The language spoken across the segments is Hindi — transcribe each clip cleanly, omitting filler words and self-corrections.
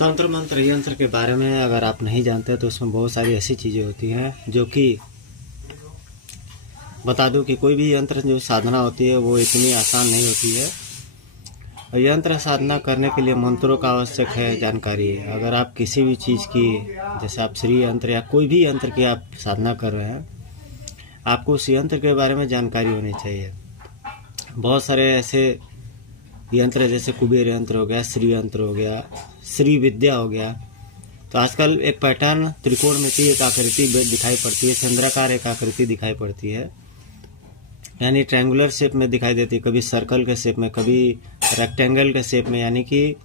तंत्र मंत्र यंत्र के बारे में अगर आप नहीं जानते तो उसमें बहुत सारी ऐसी चीज़ें होती हैं जो कि बता दूं कि कोई भी यंत्र जो साधना होती है वो इतनी आसान नहीं होती है। और यंत्र साधना करने के लिए मंत्रों का आवश्यक है जानकारी। अगर आप किसी भी चीज़ की, जैसे आप श्री यंत्र या कोई भी यंत्र की आप साधना कर रहे हैं, आपको उस यंत्र के बारे में जानकारी होनी चाहिए। बहुत सारे ऐसे यंत्र जैसे कुबेर यंत्र हो गया, श्री यंत्र हो गया, श्री विद्या हो गया। तो आजकल एक पैटर्न त्रिकोणमिति एक आकृति दिखाई पड़ती है, चंद्राकार एक आकृति दिखाई पड़ती है, यानी ट्रायंगुलर शेप में दिखाई देती है, कभी सर्कल के शेप में, कभी रेक्टेंगल के शेप में, यानी कि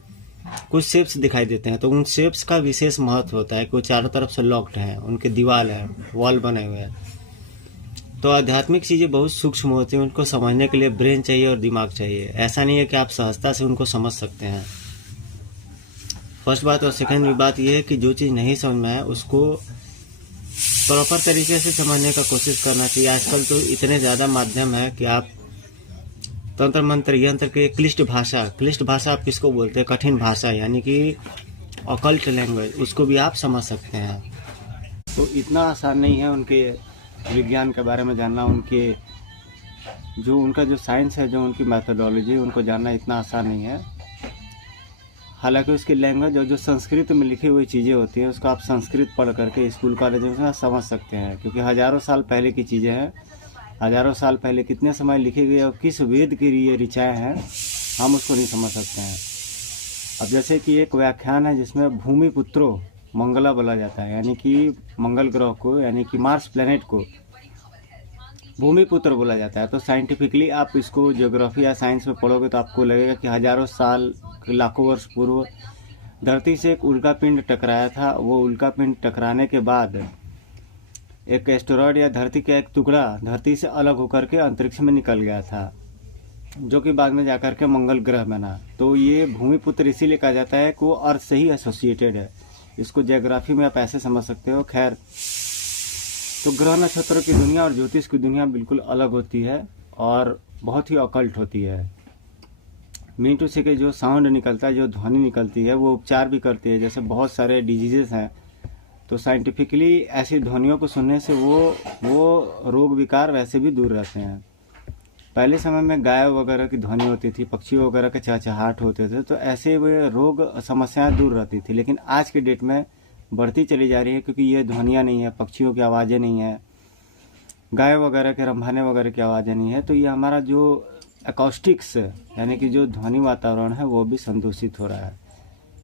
कुछ शेप्स दिखाई देते हैं। तो उन शेप्स का विशेष महत्व होता है कि वो चारों तरफ से लॉक्ड हैं, उनके दीवार है, वॉल बने हुए हैं। तो आध्यात्मिक चीज़ें बहुत सूक्ष्म होती हैं, उनको समझने के लिए ब्रेन चाहिए और दिमाग चाहिए। ऐसा नहीं है कि आप सहजता से उनको समझ सकते हैं, फर्स्ट बात। और सेकंड बात यह है कि जो चीज़ नहीं समझ में है उसको प्रॉपर तरीके से समझने का कोशिश करना चाहिए। आजकल तो इतने ज़्यादा माध्यम है कि आप तंत्र मंत्र यंत्र के क्लिष्ट भाषा आप किसको बोलते हैं, कठिन भाषा, यानी कि ऑकल्ट लैंग्वेज, उसको भी आप समझ सकते हैं। तो इतना आसान नहीं है उनके विज्ञान के बारे में जानना, उनका जो साइंस है, जो उनकी मैथोडोलॉजी, उनको जानना इतना आसान नहीं है। हालांकि उसकी लैंग्वेज और जो संस्कृत में लिखी हुई चीज़ें होती हैं उसको आप संस्कृत पढ़ करके स्कूल कॉलेज में समझ सकते हैं, क्योंकि हज़ारों साल पहले की चीज़ें हैं। हज़ारों साल पहले कितने समय लिखी गई और किस वेद की ये ऋचाएँ हैं, हम उसको नहीं समझ सकते हैं। अब जैसे कि एक व्याख्यान है जिसमें भूमिपुत्रो मंगला बोला जाता है, यानी कि मंगल ग्रह को, यानी कि मार्स प्लेनेट को भूमिपुत्र बोला जाता है। तो साइंटिफिकली आप इसको ज्योग्राफी या साइंस में पढ़ोगे तो आपको लगेगा कि हज़ारों साल, लाखों वर्ष पूर्व धरती से एक उल्का पिंड टकराया था। वो उल्का पिंड टकराने के बाद एक एस्टेरॉयड या धरती का एक टुकड़ा धरती से अलग होकर के अंतरिक्ष में निकल गया था, जो कि बाद में जाकर के मंगल ग्रह बना। तो ये भूमिपुत्र इसीलिए कहा जाता है कि वो अर्थ से ही एसोसिएटेड है। इसको ज्योग्राफी में आप ऐसे समझ सकते हो। खैर, तो ग्रह नक्षत्रों की दुनिया और ज्योतिष की दुनिया बिल्कुल अलग होती है और बहुत ही ऑकल्ट होती है। मीटू से के जो साउंड निकलता है, जो ध्वनि निकलती है, वो उपचार भी करती है। जैसे बहुत सारे डिजीजेस हैं, तो साइंटिफिकली ऐसी ध्वनियों को सुनने से वो रोग विकार वैसे भी दूर रहते हैं। पहले समय में गाय वगैरह की ध्वनि होती थी, पक्षी वगैरह के चहचहाट होते थे, तो ऐसे वे रोग समस्याएं दूर रहती थी। लेकिन आज के डेट में बढ़ती चली जा रही है, क्योंकि ये ध्वनियाँ नहीं है, पक्षियों की आवाज़ें नहीं है, गाय वगैरह के रंभाने वगैरह की आवाज़ें नहीं है। तो ये हमारा जो एकॉस्टिक्स, यानी कि जो ध्वनि वातावरण है, वो भी संदूषित हो रहा है।